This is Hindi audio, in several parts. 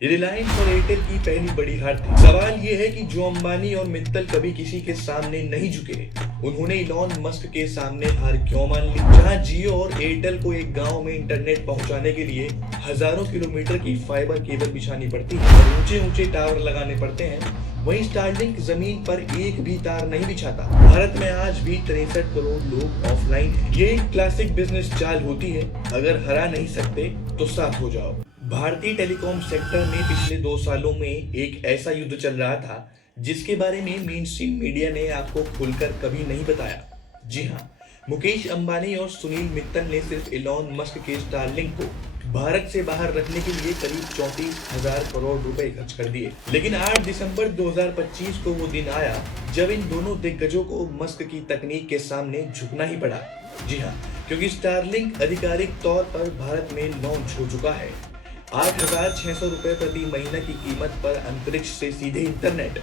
रिलायंस और एयरटेल की पहली बड़ी हार थी। सवाल ये है कि जो अंबानी और मित्तल कभी किसी के सामने नहीं झुके, उन्होंने इलॉन मस्क के सामने हार क्यों मान ली? जहां जियो और एयरटेल को एक गांव में इंटरनेट पहुंचाने के लिए हजारों किलोमीटर की फाइबर केबल बिछानी पड़ती है और ऊंचे ऊंचे टावर लगाने पड़ते हैं, वहीं स्टारलिंक जमीन पर एक भी तार नहीं बिछाता। भारत में आज भी 63 करोड़ लोग ऑफलाइन हैं। ये एक क्लासिक बिजनेस चाल होती है, अगर हरा नहीं सकते तो साथ हो जाओ। भारतीय टेलीकॉम सेक्टर में पिछले 2 सालों में एक ऐसा युद्ध चल रहा था जिसके बारे में मेन स्ट्रीम मीडिया ने आपको खुलकर कभी नहीं बताया। जी हाँ, मुकेश अंबानी और सुनील मित्तल ने सिर्फ इलॉन मस्क के स्टारलिंक को भारत से बाहर रखने के लिए करीब 34,000 करोड़ रुपए खर्च कर दिए। लेकिन 8 दिसंबर 2025 को वो दिन आया जब इन दोनों दिग्गजों को मस्क की तकनीक के सामने झुकना ही पड़ा। जी हाँ, क्योंकि स्टारलिंक आधिकारिक तौर पर भारत में लॉन्च हो चुका है। 8,600 रुपए प्रति महीना की कीमत पर अंतरिक्ष से सीधे इंटरनेट।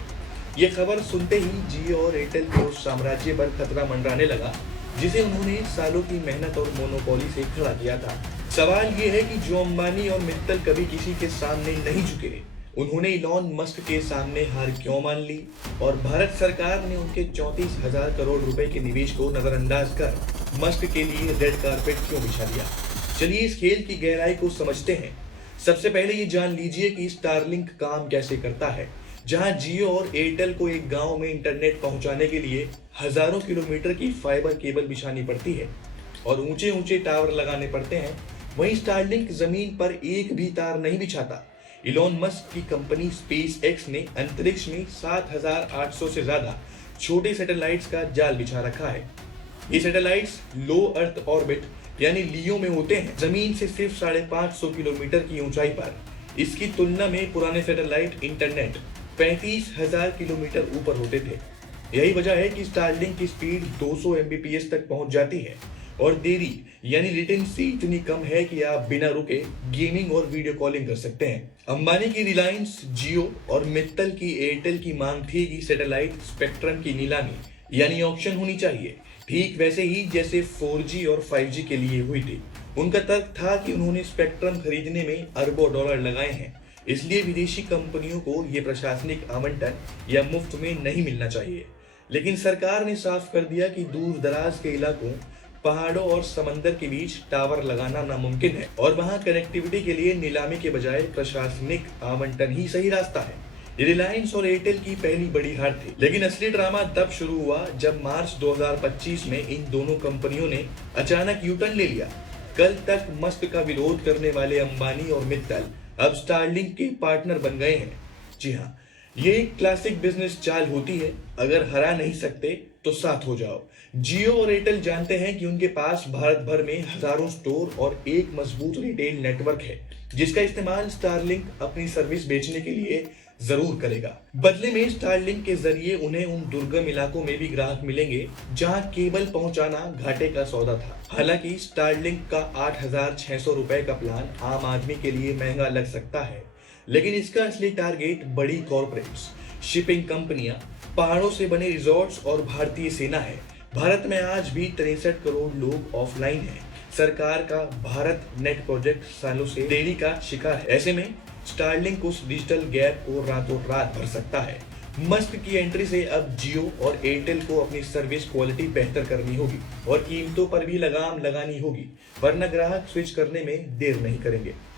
ये खबर सुनते ही जियो और एयरटेल के उस साम्राज्य पर खतरा मंडराने लगा जिसे उन्होंने सालों की मेहनत और मोनोपोली से खड़ा किया था। सवाल ये है कि जो अंबानी और मित्तल कभी किसी के सामने नहीं झुके, उन्होंने इलॉन मस्क के सामने हार क्यों मान ली और भारत सरकार ने उनके 34,000 करोड़ रुपए के निवेश को नजरअंदाज कर मस्क के लिए रेड कारपेट क्यों बिछा दिया। चलिए इस खेल की गहराई को समझते हैं। सबसे पहले ये जान लीजिए कि स्टारलिंक काम कैसे करता है। जहां जियो और एयरटेल को एक गांव में इंटरनेट पहुंचाने के लिए हजारों किलोमीटर की फाइबर केबल बिछानी पड़ती है और ऊंचे ऊंचे टावर लगाने पड़ते हैं, वहीं स्टारलिंक जमीन पर एक भी तार नहीं बिछाता। इलॉन मस्क की कंपनी स्पेस एक्स ने अंतरिक्ष में 7,800 से ज्यादा छोटे सैटेलाइट्स का जाल बिछा रखा है। ये सैटेलाइट्स लो अर्थ ऑर्बिट यानी लियो में होते हैं, जमीन से सिर्फ 550 किलोमीटर की ऊंचाई पर। इसकी तुलना में पुराने सैटेलाइट इंटरनेट 35,000 किलोमीटर ऊपर होते थे। यही वजह है कि स्टारलिंक की स्पीड 200 एमबीपीएस तक पहुंच जाती है और देरी यानी लेटेंसी इतनी कम है कि आप बिना रुके गेमिंग और वीडियो कॉलिंग कर सकते हैं। अंबानी की रिलायंस, जियो और मित्तल की एयरटेल की मांग थी कि सैटेलाइट स्पेक्ट्रम की नीलामी यानी ऑक्शन होनी चाहिए, ठीक वैसे ही जैसे 4G और 5G के लिए हुई थी। उनका तर्क था कि उन्होंने स्पेक्ट्रम खरीदने में अरबों डॉलर लगाए हैं, इसलिए विदेशी कंपनियों को ये प्रशासनिक आवंटन या मुफ्त में नहीं मिलना चाहिए। लेकिन सरकार ने साफ कर दिया कि दूर दराज के इलाकों, पहाड़ों और समंदर के बीच टावर लगाना नामुमकिन है और वहां कनेक्टिविटी के लिए नीलामी के बजाय प्रशासनिक आवंटन ही सही रास्ता है। रिलायंस और एयरटेल की पहली बड़ी हार थी, लेकिन असली ड्रामा तब शुरू हुआ जब मार्च 2025 में इन दोनों कंपनियों ने अचानक यूटर्न ले लिया। कल तक मस्क का विरोध करने वाले अंबानी और मित्तल अब स्टारलिंक के पार्टनर बन गए हैं। जी हाँ, ये एक क्लासिक बिजनेस चाल होती है, अगर हरा नहीं सकते तो साथ हो जाओ। जियो और एयरटेल जानते हैं कि उनके पास भारत भर में हजारों स्टोर और एक मजबूत रिटेल नेटवर्क है जिसका इस्तेमाल स्टारलिंक अपनी सर्विस बेचने के लिए जरूर करेगा। बदले में स्टारलिंक के जरिए उन्हें उन दुर्गम इलाकों में भी ग्राहक मिलेंगे जहां केबल पहुंचाना घाटे का सौदा था। हालांकि स्टारलिंक का 8,600 रुपए का प्लान आम आदमी के लिए महंगा लग सकता है, लेकिन इसका असली टारगेट बड़ी कॉर्पोरेट्स, शिपिंग कंपनियां, पहाड़ों से बने रिजॉर्ट्स और भारतीय सेना है। भारत में आज भी 63 करोड़ लोग ऑफलाइन हैं। सरकार का भारत नेट प्रोजेक्ट सालों से देरी का शिकार है। ऐसे में स्टारलिंक उस डिजिटल गैप को रातों रात भर सकता है। मस्क की एंट्री से अब जियो और एयरटेल को अपनी सर्विस क्वालिटी बेहतर करनी होगी और कीमतों पर भी लगाम लगानी होगी, वरना ग्राहक स्विच करने में देर नहीं करेंगे।